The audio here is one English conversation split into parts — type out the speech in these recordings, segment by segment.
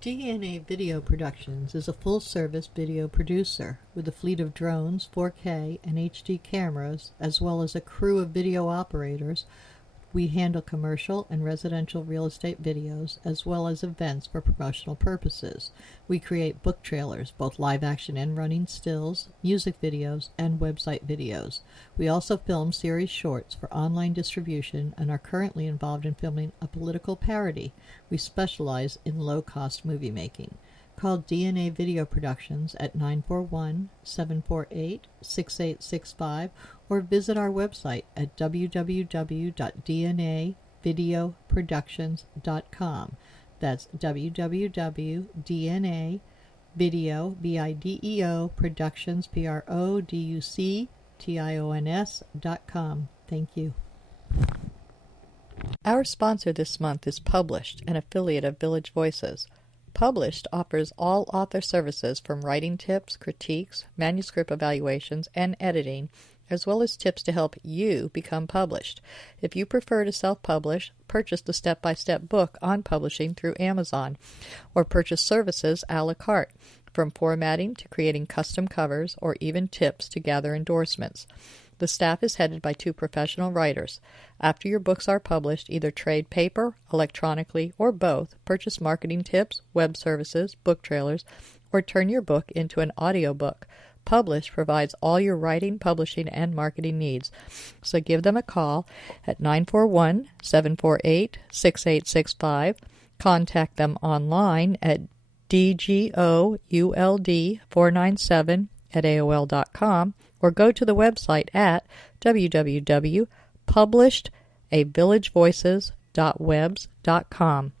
DNA Video Productions is a full-service video producer with a fleet of drones, 4K, and HD cameras, as well as a crew of video operators. We handle commercial and residential real estate videos, as well as events for promotional purposes. We create book trailers, both live-action and running stills, music videos, and website videos. We also film series shorts for online distribution and are currently involved in filming a political parody. We specialize in low-cost movie making. Call DNA Video Productions at 941-748-6865 or visit our website at www.dnavideoproductions.com. That's www.dnavideoproductions.com. Thank you. Our sponsor this month is Published, an affiliate of Village Voices. Published offers all author services from writing tips, critiques, manuscript evaluations, and editing, as well as tips to help you become published. If you prefer to self-publish, purchase the step-by-step book on publishing through Amazon, or purchase services a la carte, from formatting to creating custom covers, or even tips to gather endorsements. The staff is headed by 2 professional writers. After your books are published, either trade paper, electronically, or both, purchase marketing tips, web services, book trailers, or turn your book into an audiobook. Publish provides all your writing, publishing, and marketing needs. So give them a call at 941-748-6865. Contact them online at dgould497@aol.com or go to the website at www.publishedavillagevoices.webs.com.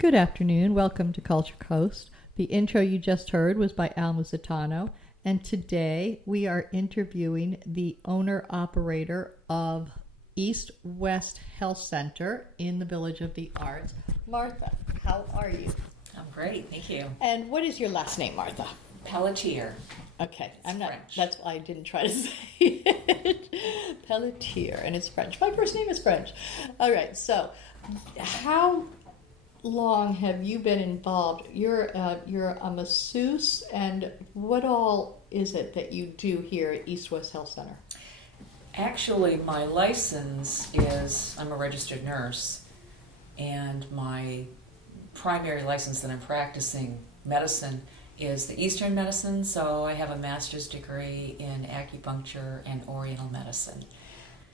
Good afternoon. Welcome to Culture Coast. The intro you just heard was by Al Musitano, and today we are interviewing the owner-operator of East West Health Center in the Village of the Arts. Martha, how are you? I'm great, thank you. And what is your last name, Martha? Pelitier. Okay, It's French. That's why I didn't try to say it. Pelitier, and it's French. My first name is French. All right, so how long have you been involved? You're a masseuse, and what all is it that you do here at East West Health Center? Actually, my license is, I'm a registered nurse, and my primary license that I'm practicing medicine is the Eastern medicine, so I have a master's degree in acupuncture and Oriental medicine.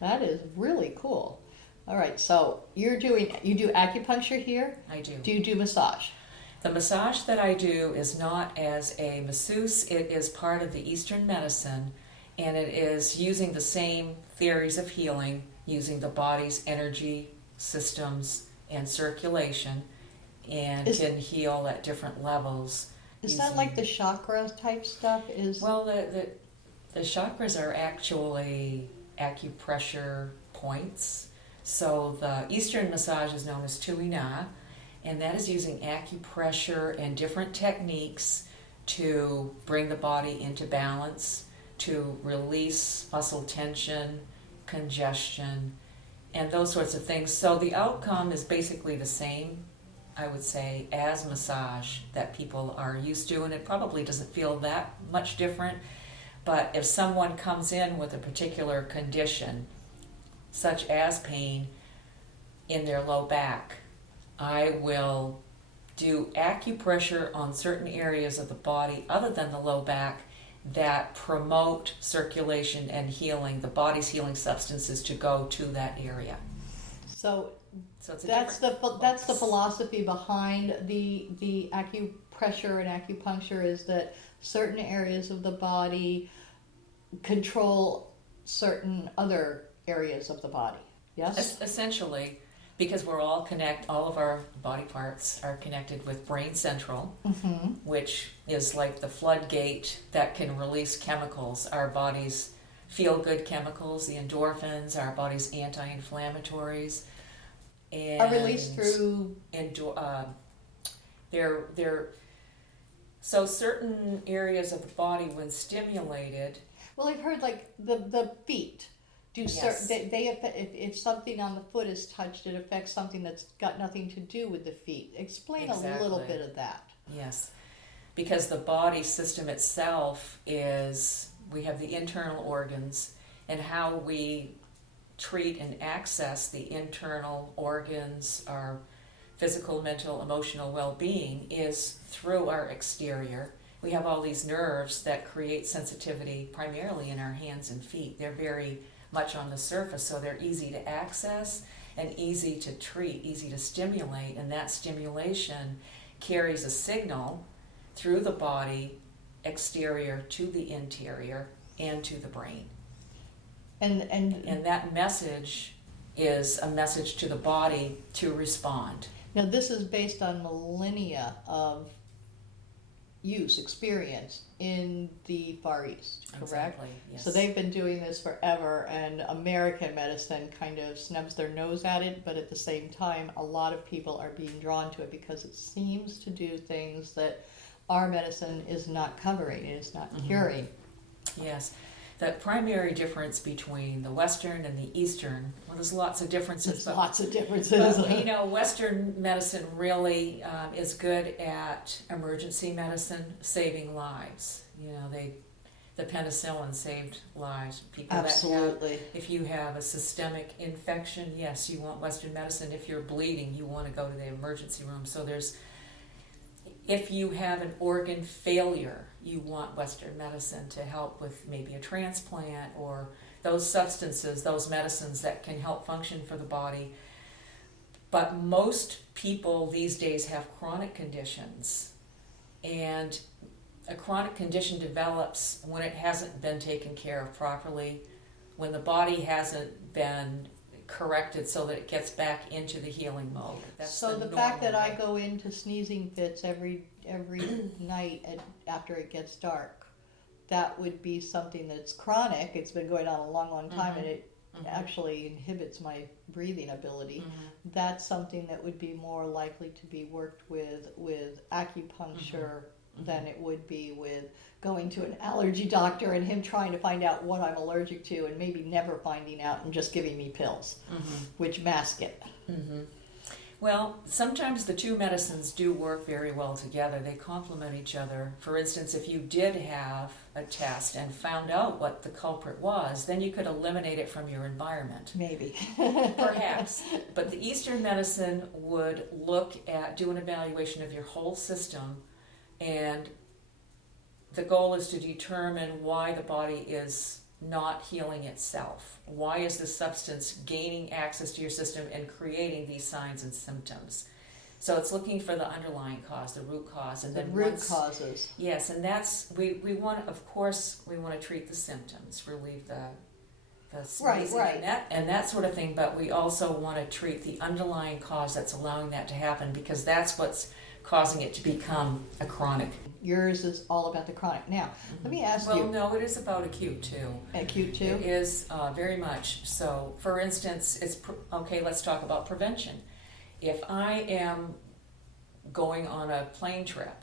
That is really cool. All right, so you do acupuncture here? I do. Do you do massage? The massage that I do is not as a masseuse, it is part of the Eastern medicine, and it is using the same theories of healing, using the body's energy systems and circulation, and can heal at different levels. Is that like the chakra type stuff? Well, the chakras are actually acupressure points. So the Eastern massage is known as Tuina, and that is using acupressure and different techniques to bring the body into balance, to release muscle tension, congestion, and those sorts of things. So the outcome is basically the same, I would say, as massage that people are used to, and it probably doesn't feel that much different. But if someone comes in with a particular condition, such as pain in their low back, I will do acupressure on certain areas of the body other than the low back that promote circulation and healing, the body's healing substances to go to that area. So So it's a That's different that's the focus. philosophy behind the acupressure and acupuncture, is that certain areas of the body control certain other areas of the body. Yes? Essentially, because all of our body parts are connected with brain central, Mm-hmm. which is like the floodgate that can release chemicals. Our body's feel good chemicals, the endorphins, our body's anti inflammatories. And Are released through. they're so certain areas of the body when stimulated. Well, I've heard like the feet do Yes. certain. They if something on the foot is touched, it affects something that's got nothing to do with the feet. Explain a little Exactly. bit of that. Yes, because the body system itself is, we have the internal organs, and how we treat and access the internal organs, our physical, mental, emotional well-being, is through our exterior. We have all these nerves that create sensitivity primarily in our hands and feet. They're very much on the surface, so they're easy to access and easy to treat, easy to stimulate, and that stimulation carries a signal through the body, exterior to the interior and to the brain. And that message is a message to the body to respond. Now, this is based on millennia of experience in the Far East, correct? Exactly, yes. So they've been doing this forever, and American medicine kind of snubs their nose at it, but at the same time, a lot of people are being drawn to it because it seems to do things that our medicine is not covering, it is not curing. Yes. The primary difference between the Western and the Eastern, well, there's lots of differences. There's lots of differences. But, Western medicine really is good at emergency medicine, saving lives. The penicillin saved lives. People Absolutely. If you have a systemic infection, yes, you want Western medicine. If you're bleeding, you want to go to the emergency room. So if you have an organ failure, you want Western medicine to help with maybe a transplant or those substances, those medicines that can help function for the body. But most people these days have chronic conditions, and a chronic condition develops when it hasn't been taken care of properly, when the body hasn't been corrected so that it gets back into the healing mode. That's so the fact that I go into sneezing fits every night after it gets dark, that would be something that's chronic. It's been going on a long time, and it actually inhibits my breathing ability. That's something that would be more likely to be worked with acupuncture than it would be with going to an allergy doctor and him trying to find out what I'm allergic to and maybe never finding out and just giving me pills, which mask it. Well, sometimes the two medicines do work very well together. They complement each other. For instance, if you did have a test and found out what the culprit was, then you could eliminate it from your environment. Maybe. Perhaps. But the Eastern medicine would do an evaluation of your whole system, and the goal is to determine why the body is not healing itself. Why is the substance gaining access to your system and creating these signs and symptoms? So it's looking for the underlying cause, the root cause, and The then root causes. Yes, and that's we want. Of course, we want to treat the symptoms, relieve the sneezing and that sort of thing. But we also want to treat the underlying cause that's allowing that to happen, because that's what's causing it to become a chronic. Yours is all about the chronic. Now, let me ask you. Well, no, it is about acute too. Acute too? It is very much so. For instance, okay, let's talk about prevention. If I am going on a plane trip,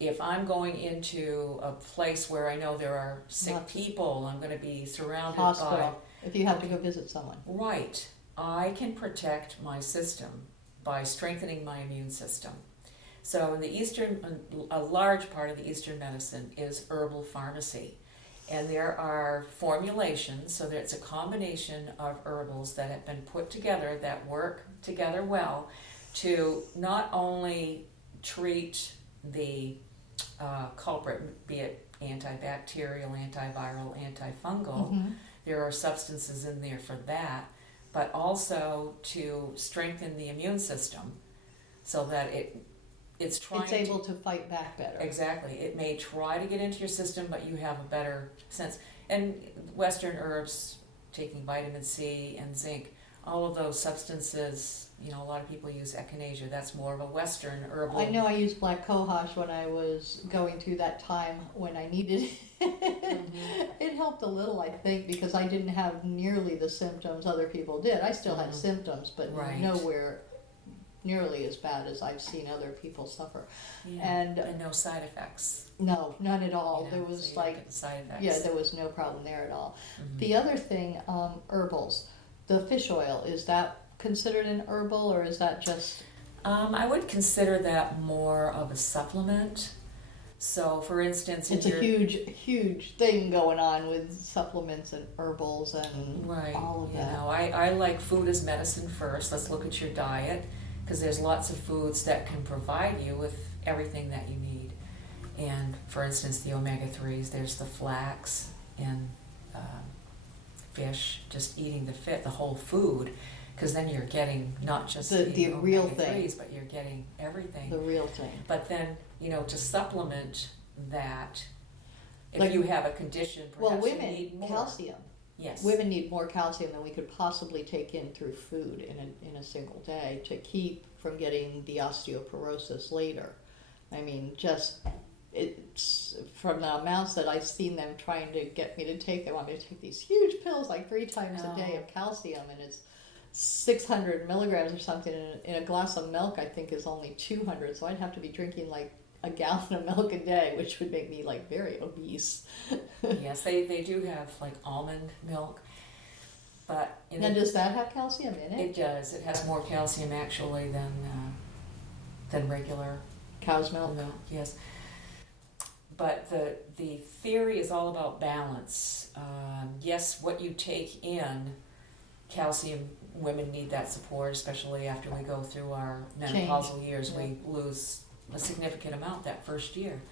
if I'm going into a place where I know there are sick people, I'm going to be surrounded hospital, if you have to go visit someone. Right. I can protect my system by strengthening my immune system. So in the Eastern, a large part of the Eastern medicine is herbal pharmacy. And there are formulations, so that it's a combination of herbals that have been put together that work together well to not only treat the culprit, be it antibacterial, antiviral, antifungal. There are substances in there for that. but also to strengthen the immune system so that it's trying It's able to fight back better. Exactly. It may try to get into your system, but you have a better sense. And Western herbs, taking vitamin C and zinc, all of those substances, you know, a lot of people use echinacea. That's more of a Western herbal. I know I used black cohosh when I was going through that time when I needed it. It helped a little, I think, because I didn't have nearly the symptoms other people did. I still had symptoms, but nowhere nearly as bad as I've seen other people suffer. Yeah. And no side effects. No, none at all. You know, there was so like, the side effects. yeah, there was no problem there at all. The other thing, herbals, the fish oil, is that considered an herbal, or is that just? I would consider that more of a supplement. So, for instance, it's a huge thing going on with supplements and herbals and all of that. You know, I like food as medicine first. Let's look at your diet, because there's lots of foods that can provide you with everything that you need. And for instance, the omega-3s, there's the flax and fish, just eating the whole food, because then you're getting not just the real thing, but you're getting everything. The real thing. But then, you know, to supplement that, if you have a condition, perhaps you need more. Calcium. Yes. Women need more calcium than we could possibly take in through food in a single day to keep from getting the osteoporosis later. I mean, it's from the amounts that I've seen them trying to get me to take. They want me to take these huge pills like 3 times a day of calcium, and it's 600 milligrams or something. In a glass of milk, I think, is only 200. So I'd have to be drinking like a gallon of milk a day, which would make me like very obese. Yes, they do have like almond milk, but now does that have calcium in it? It does. It has more calcium actually than regular cow's milk. Yes, but the theory is all about balance. Yes, what you take in, calcium. Women need that support, especially after we go through our menopausal years. Yeah. We lose a significant amount that first year.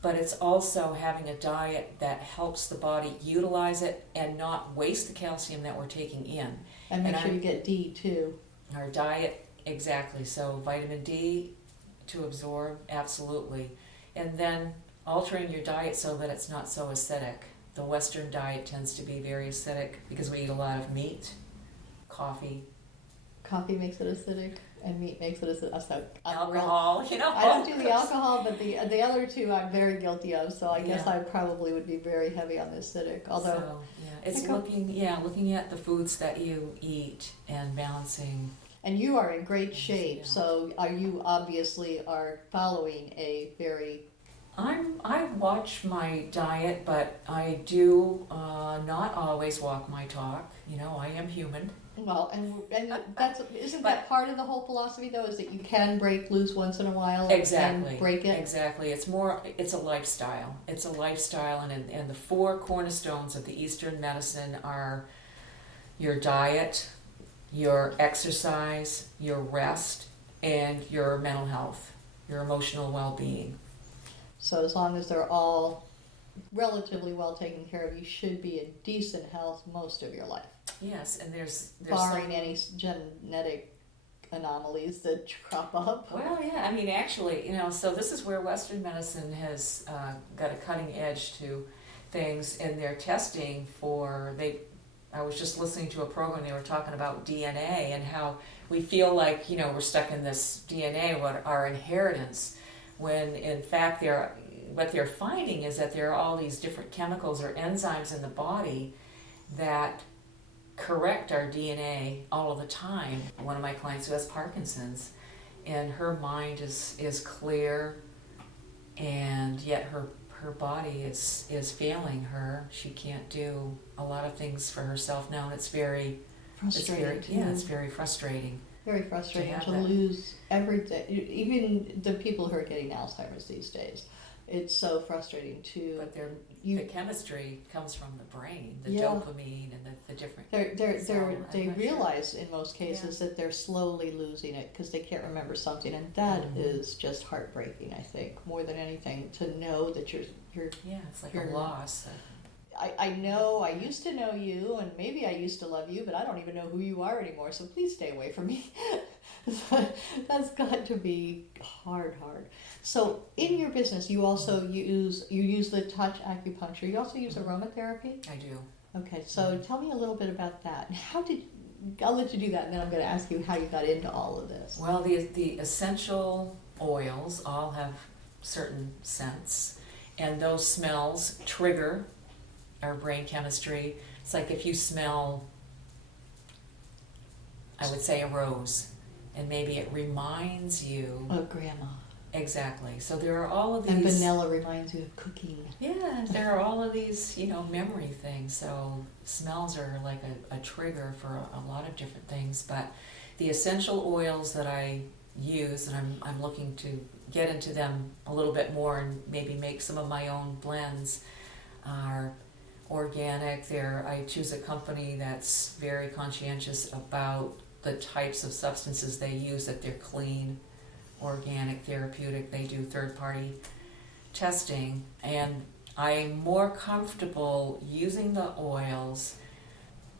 But it's also having a diet that helps the body utilize it and not waste the calcium that we're taking in. And make sure you get D too. Our diet, exactly. So vitamin D to absorb, absolutely. And then altering your diet so that it's not so acidic. The Western diet tends to be very acidic because we eat a lot of meat, coffee. Coffee makes it acidic, and meat makes it acidic. So, alcohol, you know. I don't do the alcohol, but the other two I'm very guilty of. So I guess I probably would be very heavy on the acidic. Although, it's looking at the foods that you eat and balancing. And you are in great shape. So you obviously are following a very. I watch my diet, but I do not always walk my talk. You know, I am human. Well, and isn't that part of the whole philosophy though? Is that you can break loose once in a while and break it? Exactly. It's a lifestyle. It's a lifestyle, and the 4 cornerstones of the Eastern medicine are your diet, your exercise, your rest, and your mental health, your emotional well-being. So as long as they're all relatively well taken care of, you should be in decent health most of your life. Yes, and there's barring any genetic anomalies that crop up. Well, yeah, I mean, actually, you know, so this is where Western medicine has got a cutting edge to things in their testing I was just listening to a program, they were talking about DNA and how we feel like, you know, we're stuck in this DNA, our inheritance, when in fact what they're finding is that there are all these different chemicals or enzymes in the body that correct our DNA all of the time. One of my clients who has Parkinson's, and her mind is clear, and yet her body is failing her. She can't do a lot of things for herself now, and it's very frustrating. It's very frustrating. Very frustrating to lose everything. Even the people who are getting Alzheimer's these days, it's so frustrating too. But the chemistry comes from the brain, the dopamine and the different. They realize in most cases that they're slowly losing it because they can't remember something, and that is just heartbreaking. I think more than anything to know that you're it's like a loss. I know I used to know you, and maybe I used to love you, but I don't even know who you are anymore, so please stay away from me. That's got to be hard. So in your business, you also use the touch acupuncture. You also use aromatherapy? I do. Okay, so tell me a little bit about that. I'll let you do that, and then I'm going to ask you how you got into all of this. Well, the essential oils all have certain scents, and those smells trigger our brain chemistry. It's like if you smell, I would say, a rose, and maybe it reminds you of grandma. Exactly. So there are all of these. And vanilla reminds you of cooking. Yeah, there are all of these, memory things. So smells are like a trigger for a lot of different things. But the essential oils that I use, and I'm looking to get into them a little bit more and maybe make some of my own blends, are organic. I choose a company that's very conscientious about the types of substances they use, that they're clean, organic, therapeutic. They do third-party testing, and I'm more comfortable using the oils.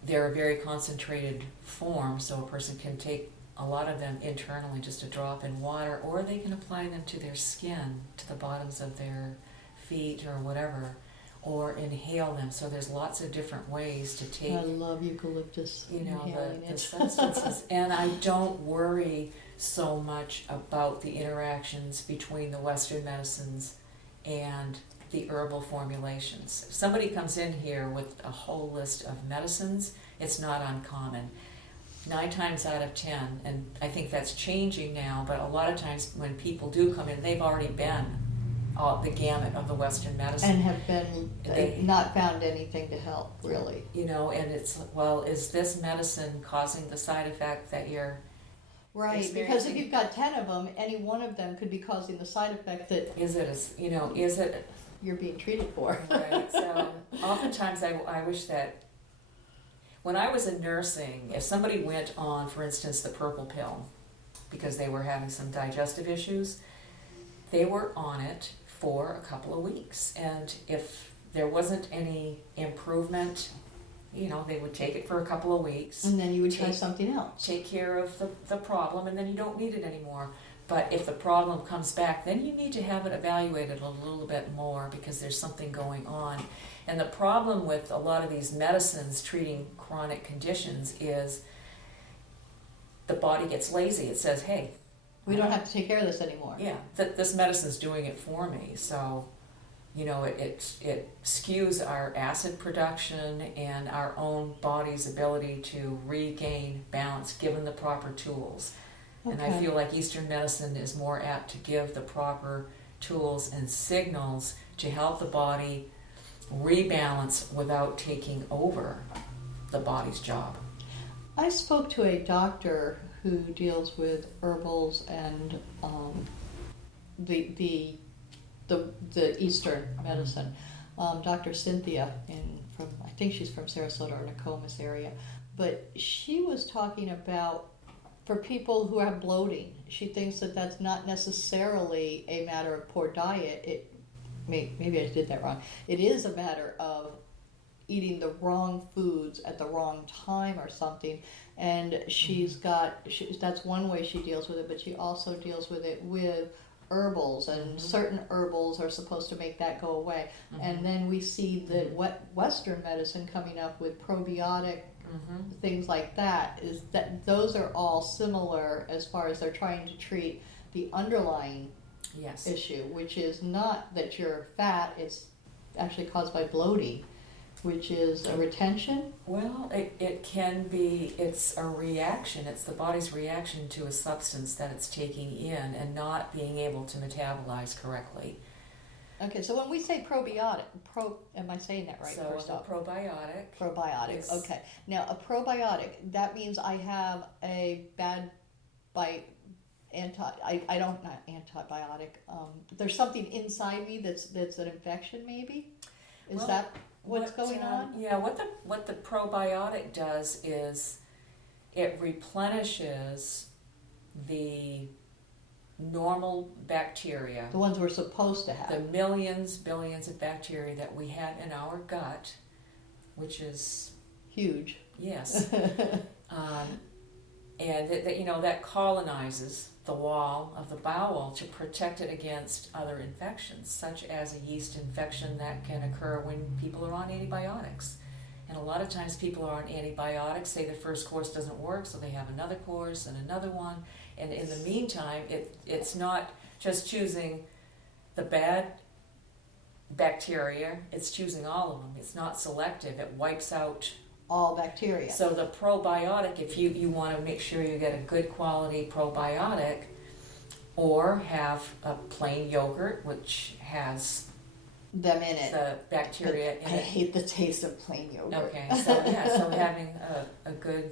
They're a very concentrated form, so a person can take a lot of them internally, just a drop in water, or they can apply them to their skin, to the bottoms of their feet or whatever, or inhale them. So there's lots of different ways to take. I love eucalyptus. The substances, and I don't worry so much about the interactions between the Western medicines and the herbal formulations. If somebody comes in here with a whole list of medicines, it's not uncommon. 9 times out of 10, and I think that's changing now, but a lot of times when people do come in, they've already been the gamut of the Western medicine. And have been not found anything to help, really. And it's, well, is this medicine causing the side effect that you're right, because if you've got 10 of them, any one of them could be causing the side effect that is it you're being treated for. Right. So oftentimes I wish that when I was in nursing, if somebody went on, for instance, the purple pill because they were having some digestive issues, they were on it for a couple of weeks, and if there wasn't any improvement, they would take it for a couple of weeks. And then you would try something else. Take care of the problem, and then you don't need it anymore. But if the problem comes back, then you need to have it evaluated a little bit more because there's something going on. And the problem with a lot of these medicines treating chronic conditions is the body gets lazy. It says, hey, we don't have to take care of this anymore. Yeah, this medicine's doing it for me. So, it skews our acid production and our own body's ability to regain balance given the proper tools. Okay. And I feel like Eastern medicine is more apt to give the proper tools and signals to help the body rebalance without taking over the body's job. I spoke to a doctor who deals with herbals and the Eastern medicine, Dr. Cynthia, I think she's from Sarasota or Nokomis area, but she was talking about for people who have bloating. She thinks that that's not necessarily a matter of poor diet. Maybe I did that wrong. It is a matter of eating the wrong foods at the wrong time or something, and that's one way she deals with it, but she also deals with it with herbals, and certain herbals are supposed to make that go away. And then we see the Western medicine coming up with probiotic things like that, is that those are all similar as far as they're trying to treat the underlying issue, which is not that you're fat, it's actually caused by bloating, which is a retention? Well, it can be, it's a reaction. It's the body's reaction to a substance that it's taking in and not being able to metabolize correctly. Okay, so when we say probiotic, am I saying that right? So first off? Probiotic. Probiotic, okay. Now, a probiotic, that means I have a bad not antibiotic. There's something inside me that's an infection, maybe? Is that what's going on? Yeah, what the probiotic does is it replenishes the normal bacteria. The ones we're supposed to have. The billions of bacteria that we have in our gut which is huge. Yes. And that colonizes the wall of the bowel to protect it against other infections, such as a yeast infection that can occur when people are on antibiotics. And a lot of times people are on antibiotics, say the first course doesn't work, so they have another course and another one. And in the meantime, it's not just choosing the bad bacteria, it's choosing all of them. It's not selective, it wipes out all bacteria. So the probiotic, if you want to make sure you get a good quality probiotic, or have a plain yogurt which has them in it, the bacteria in it. I hate the taste of plain yogurt. Okay, so having a good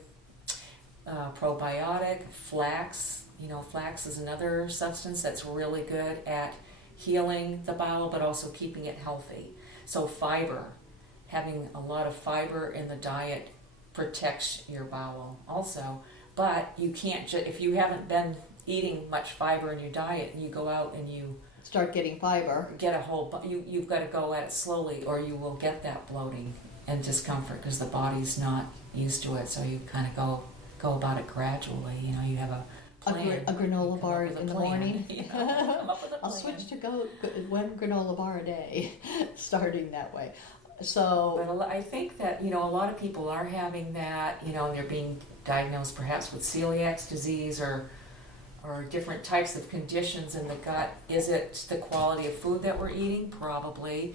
probiotic. Flax, flax is another substance that's really good at healing the bowel but also keeping it healthy. So fiber, having a lot of fiber in the diet protects your bowel also. But you can't if you haven't been eating much fiber in your diet and you go out and you start getting fiber, you've got to go at it slowly, or you will get that bloating and discomfort because the body's not used to it. So you kind of go about it gradually. You have a plan. A granola bar in the morning. Come up with a plan. I'll switch to one granola bar a day, starting that way. So, but I think that a lot of people are having that. And they're being diagnosed perhaps with celiac disease or different types of conditions in the gut. Is it the quality of food that we're eating? Probably.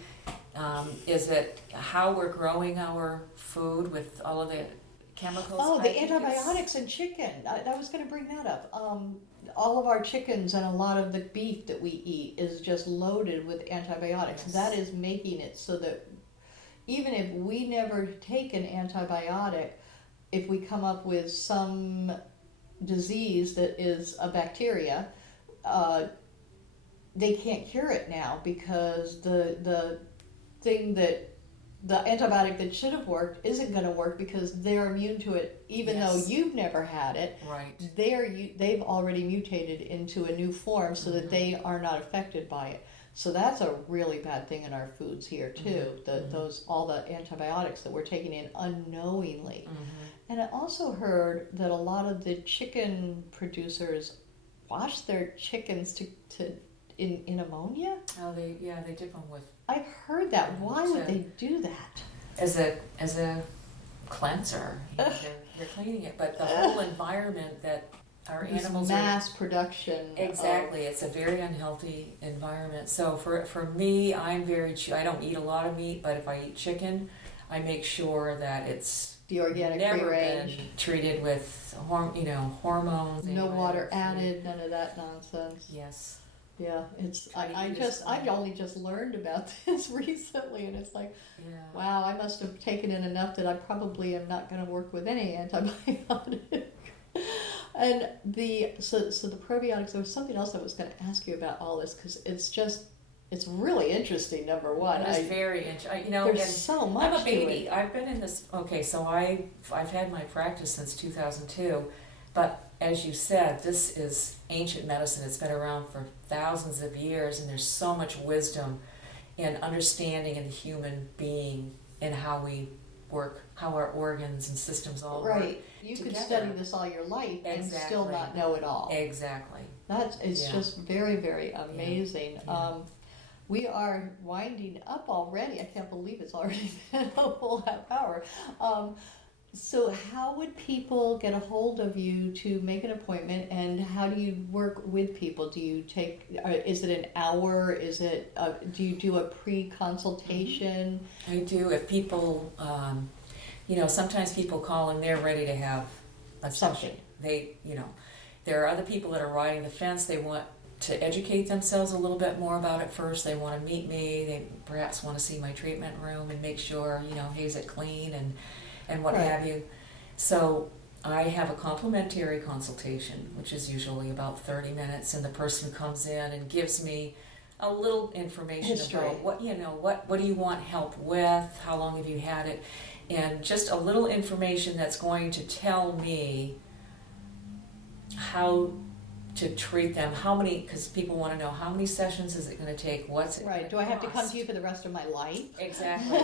Is it how we're growing our food with all of the chemicals? Oh, the antibiotics in chicken. I was going to bring that up. All of our chickens and a lot of the beef that we eat is just loaded with antibiotics. Yes. That is making it so that even if we never take an antibiotic, if we come up with some disease that is a bacteria, they can't cure it now because the antibiotic that should have worked isn't going to work because they're immune to it, even Yes. though you've never had it. Right. They've already mutated into a new form so that they are not affected by it. So that's a really bad thing in our foods here too. All the antibiotics that we're taking in unknowingly. And I also heard that a lot of the chicken producers wash their chickens in ammonia. Oh, they dip them with. I've heard that. Why would they do that? As a cleanser, they're cleaning it, but the whole environment that our animals mass production. Exactly, it's a very unhealthy environment. So for me, I don't eat a lot of meat, but if I eat chicken, I make sure that it's the organic never free range, been treated with hormones. No water added, none of that nonsense. Yes. Yeah, I've only just learned about this recently, and it's like, wow, I must have taken in enough that I probably am not going to work with any antibiotic. And the probiotics. There was something else I was going to ask you about all this because it's really interesting. Number one, it's very interesting. There's so much. I'm a baby. I've been in this. Okay, so I've had my practice since 2002, but as you said, this is ancient medicine. It's been around for thousands of years, and there's so much wisdom in understanding in the human being and how we work, how our organs and systems all work. Right. You could study this all your life and still not know it all. Exactly. It's just very, very amazing. Yeah. We are winding up already. I can't believe it's already been a full half hour. So how would people get a hold of you to make an appointment, and how do you work with people? Do you is it an hour? Is it, do you do a pre-consultation? I do. If people, sometimes people call and they're ready to have a session. There are other people that are riding the fence. They want to educate themselves a little bit more about it first. They want to meet me. They perhaps want to see my treatment room and make sure, hey, is it clean and what have you. So I have a complimentary consultation, which is usually about 30 minutes, and the person comes in and gives me a little information about what do you want help with, how long have you had it, and just a little information that's going to tell me how to treat them. How many? Because people want to know how many sessions is it going to take? What's it? Right. Do I have to come to you for the rest of my life? Exactly.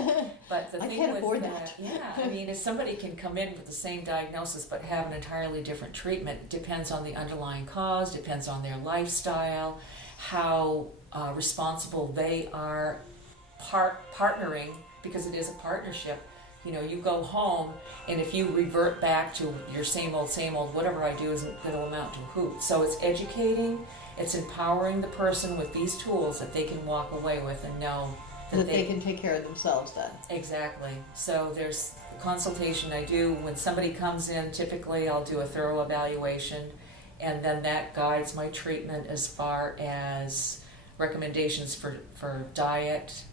But the I thing can't with afford that. yeah, I mean, if somebody can come in with the same diagnosis but have an entirely different treatment, depends on the underlying cause, depends on their lifestyle, how responsible they are partnering, because it is a partnership. You know, you go home, and if you revert back to your same old, whatever I do isn't going to amount to a hoot. So it's educating, it's empowering the person with these tools that they can walk away with and know that they can take care of themselves then. Exactly. So there's a consultation I do. When somebody comes in, typically I'll do a thorough evaluation, and then that guides my treatment as far as recommendations for diet,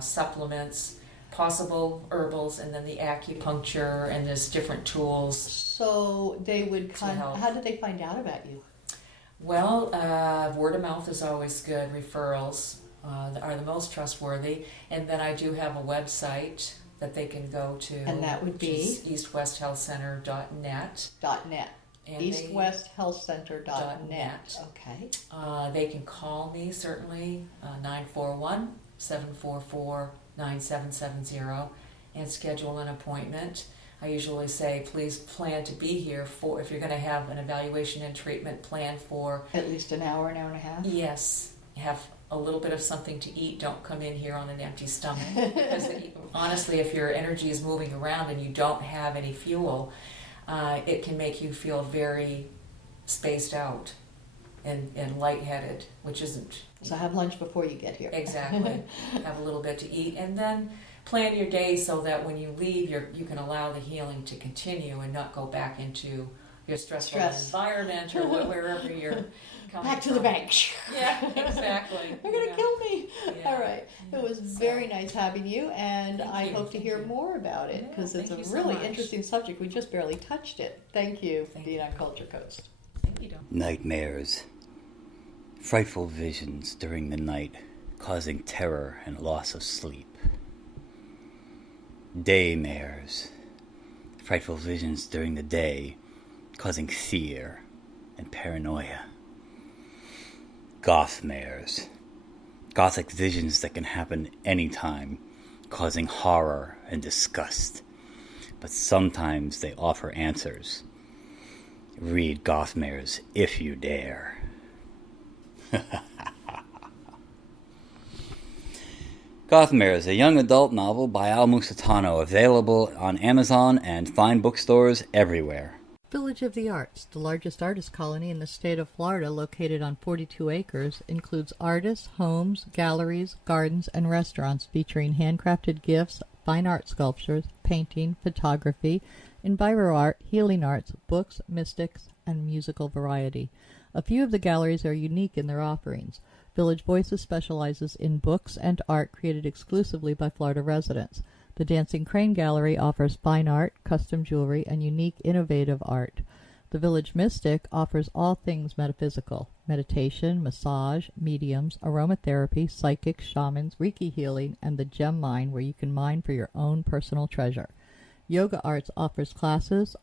supplements, possible herbals, and then the acupuncture, and there's different tools. So they would how did they find out about you? Well, word of mouth is always good. Referrals are the most trustworthy, and then I do have a website that they can go to, and that would be eastwesthealthcenter.net. .net. eastwesthealthcenter.net. Okay. They can call me, certainly, 941-744-9770, and schedule an appointment. I usually say, please plan to be here for, if you're going to have an evaluation and treatment, plan for at least an hour and a half? Yes. Have a little bit of something to eat. Don't come in here on an empty stomach. Because honestly, if your energy is moving around and you don't have any fuel, it can make you feel very spaced out and lightheaded, which isn't. So have lunch before you get here. Exactly. Have a little bit to eat, and then plan your day so that when you leave, you can allow the healing to continue and not go back into your stressful environment or wherever you're coming back to from. The bank. Yeah, exactly. They're going to kill me. Yeah. All right. It was very nice having you, and I hope to hear more about it, because it's a really interesting subject. We just barely touched it. Thank you for being on Culture Coast. Thank you, Dawn. Nightmares. Frightful visions during the night, causing terror and loss of sleep. Daymares. Frightful visions during the day, causing fear and paranoia. Gothmares. Gothic visions that can happen anytime, causing horror and disgust. But sometimes they offer answers. Read Gothmares if you dare. Gothmares, a young adult novel by Al Musitano, available on Amazon and fine bookstores everywhere. Village of the Arts, the largest artist colony in the state of Florida, located on 42 acres, includes artists, homes, galleries, gardens, and restaurants featuring handcrafted gifts, fine art sculptures, painting, photography, enviro art, healing arts, books, mystics, and musical variety. A few of the galleries are unique in their offerings. Village Voices specializes in books and art created exclusively by Florida residents. The Dancing Crane Gallery offers fine art, custom jewelry, and unique, innovative art. The Village Mystic offers all things metaphysical: meditation, massage, mediums, aromatherapy, psychics, shamans, Reiki healing, and the gem mine, where you can mine for your own personal treasure. Yoga Arts offers classes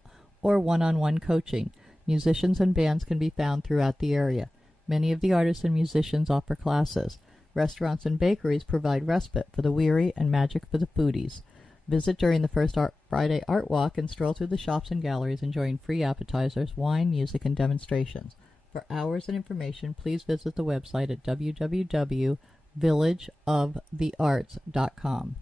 or one-on-one coaching. Musicians and bands can be found throughout the area. Many of the artists and musicians offer classes. Restaurants and bakeries provide respite for the weary and magic for the foodies. Visit during the first Friday Art Walk and stroll through the shops and galleries, enjoying free appetizers, wine, music, and demonstrations. For hours and information, please visit the website at www.villageofthearts.com.